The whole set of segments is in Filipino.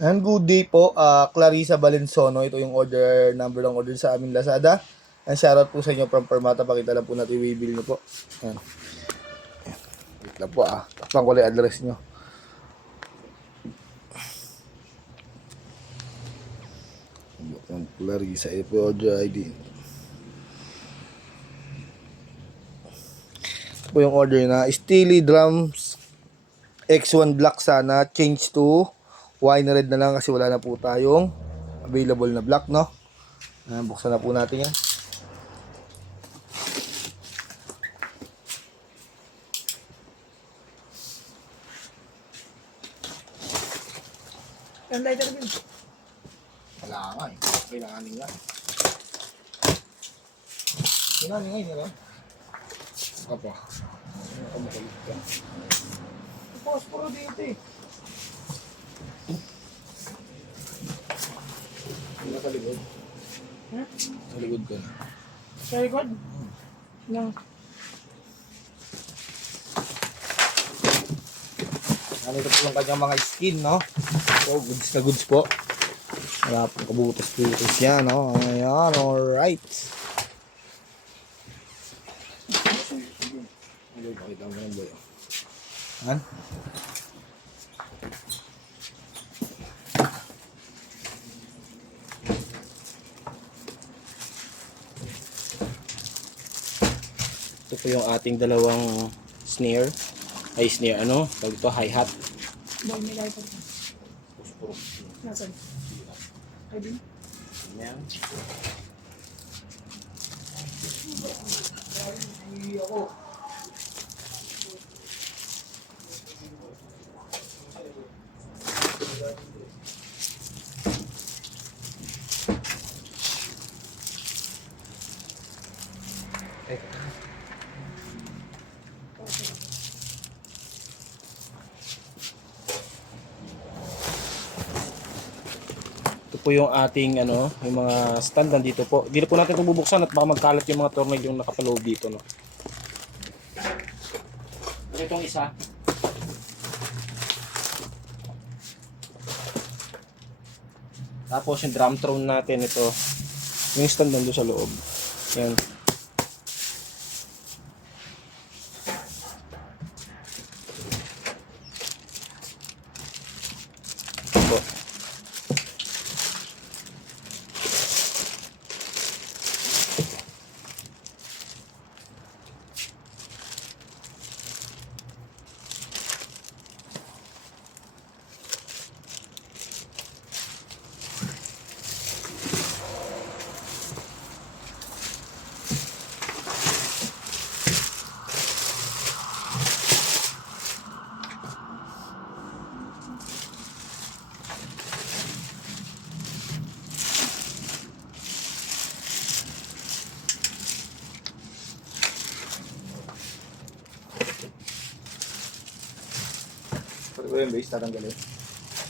And good day po, Clarissa Valenzono. Ito yung order number ng order sa aming Lazada. And shoutout po sa inyo from Permata. Pakita lang po natin yung bill nyo po. Ayan. Wait lang po Takpan ko lang yung address nyo. Ayan, Clarissa. Ito po yung order ID. Ito po yung order na Steely Drums X1 Black sana. Change to wine red na lang kasi wala na po tayong available na black, no? Ayan, buksan na po natin yan. Ang lighter din. Wala nga eh. Kailangan nga. Kailangan nga yun, Apa? Kamakulit ka. Posporo dito eh. Hindi sa likod. Hmm? Sa likod ka na. Sa likod? No. Ano ito po yung kanyang mga skin, no? So, goods na goods po. Wala pong kabutas-butas yan, no? Ayan, alright. Pakita mo yan, boy. Han? Ito po yung ating dalawang snare. Ay, snare ano? Tawag ito, hi-hat. Boy, may lighter din. Posporo. Nasaan? Ay din. Ayan. Ito po yung ating ano, yung mga stand dito po. Hindi na po natin ito bubuksan at baka magkalat yung mga tornilyo yung nakapaloob dito, no. Ito itong isa. Tapos yung drum throne natin ito. Yung stand nandun sa loob. Yan. Ito. Pwede ko yung base, tatanggalin.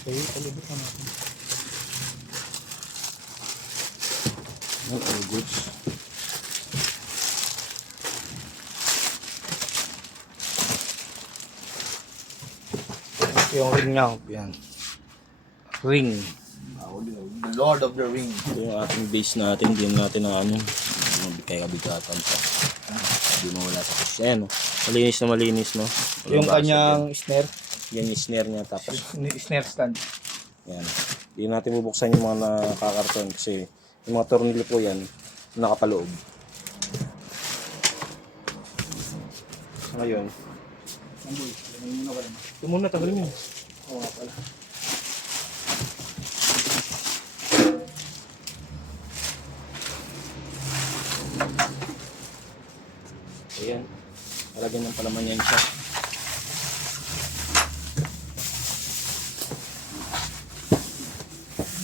Okay, palibot na natin. All goods. Ito yung ring niya. Yan. Ring. The Lord of the Ring. Ito yung ating base natin. Hindi natin na ano. Kaya kabigatan pa. Hindi mo wala sa kus. Ayan, no? Malinis na malinis, no? Walang Yung basag kanyang snare. yan. Yan yung snare niya. Tapos, Snare stand. yan. Hindi natin bubuksan yung mga nakakarton kasi yung mga tornilyo po yan nakapaloob. Ngayon, Amboy, ganun muna ka lang. ito muna, tagalin yun. Oo nga pala. Ayan. Talagyan ng palaman yan siya.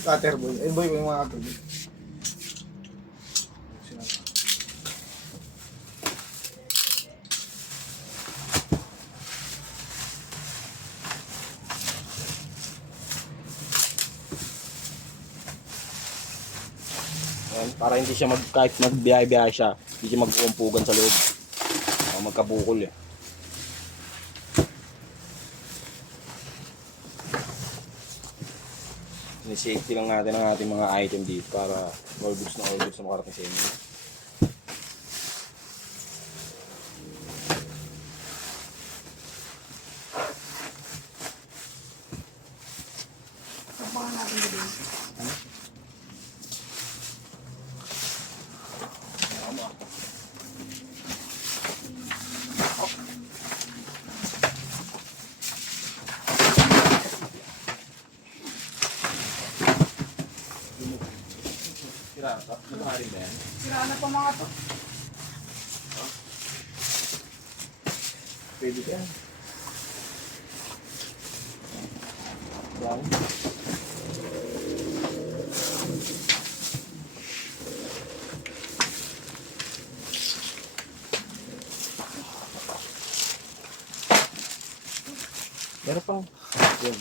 Cutter boy. Ayun boy, yung mga cutter boy. Ayan, para hindi siya kahit magbiyahe-biyahe siya, hindi siya magpuumpugan sa loob. Magkabukol eh. Ni-safety lang natin ang ating mga item dito para all goods na makarating sa inyo. Tapakan natin din. Tira, nakaharin ba yan? Sira na pa mga to. Pwede ka yan. Yan. Meron pang. Yun.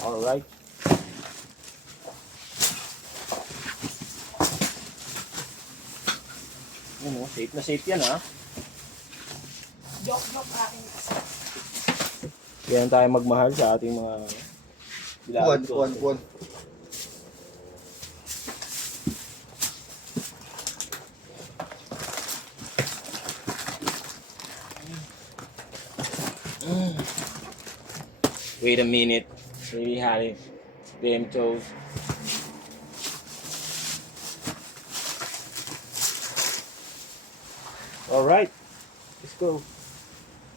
Alright. Ano, safe na safe yan ha. Joke aking kasi. Kaya tayo magmahal sa ating mga Puwan. Wait a minute. Maybe had them toes. Alright. Let's go.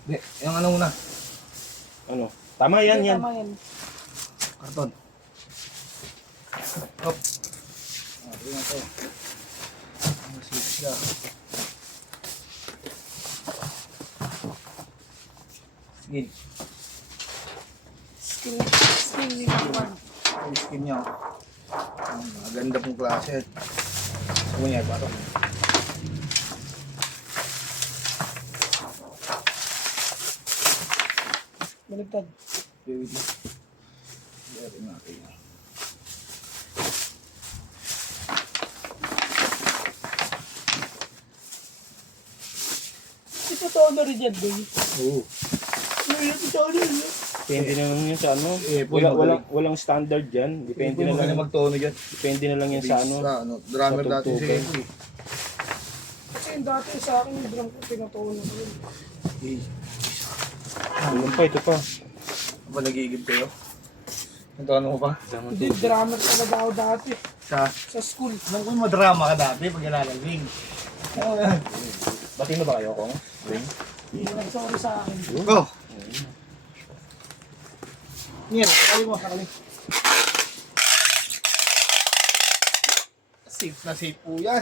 Hindi, yung ano muna. Ano? Tama yan, yan. Tama yan. Karton. Hop. Tingnan ko. Ang switch siya. Skin. Skin ni Juan. Yung skin niya. Maganda pong klase. Sabi niya, parang. Baligtad. Wait lang. Wait natin. Ito to na rin yan, boy. Oo. Ito na rin yan. Depende na lang yun sa ano. Eh, pwede Walang standard dyan. Depende Hindi na mo lang. magtono dyan. Depende na lang yan sa ano. Drummer sa dati si tugtugan. Henry. Kasi yung dati sa akin, yung drum ko pinatuon ko yun. Walang pa, ito pa. Ba nagigib kayo? Ito ano mo pa? Hindi, drummer talaga ako dati. Sa school. Nung kung madrama ka dati pag nalalasing. Batino ba kayo kung? Hindi nag-sorry sa akin. Go! Ngayon, sakali mo, sakali. Safe na safe po yan.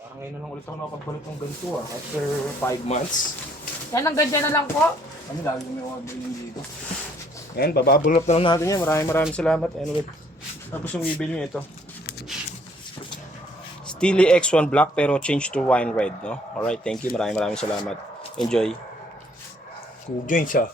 Parang ngayon na lang ulit ako nakapagbalik ng ganito after 5 months. Yan, ang ganyan na lang po. Kami lagi may order yung dito. Ayan, bababulap na lang natin yan. Maraming salamat. Anyway, tapos yung bibili nyo ito. Steely X1 Black pero change to wine red, no? Alright, thank you. Maraming salamat. Enjoy. Join siya.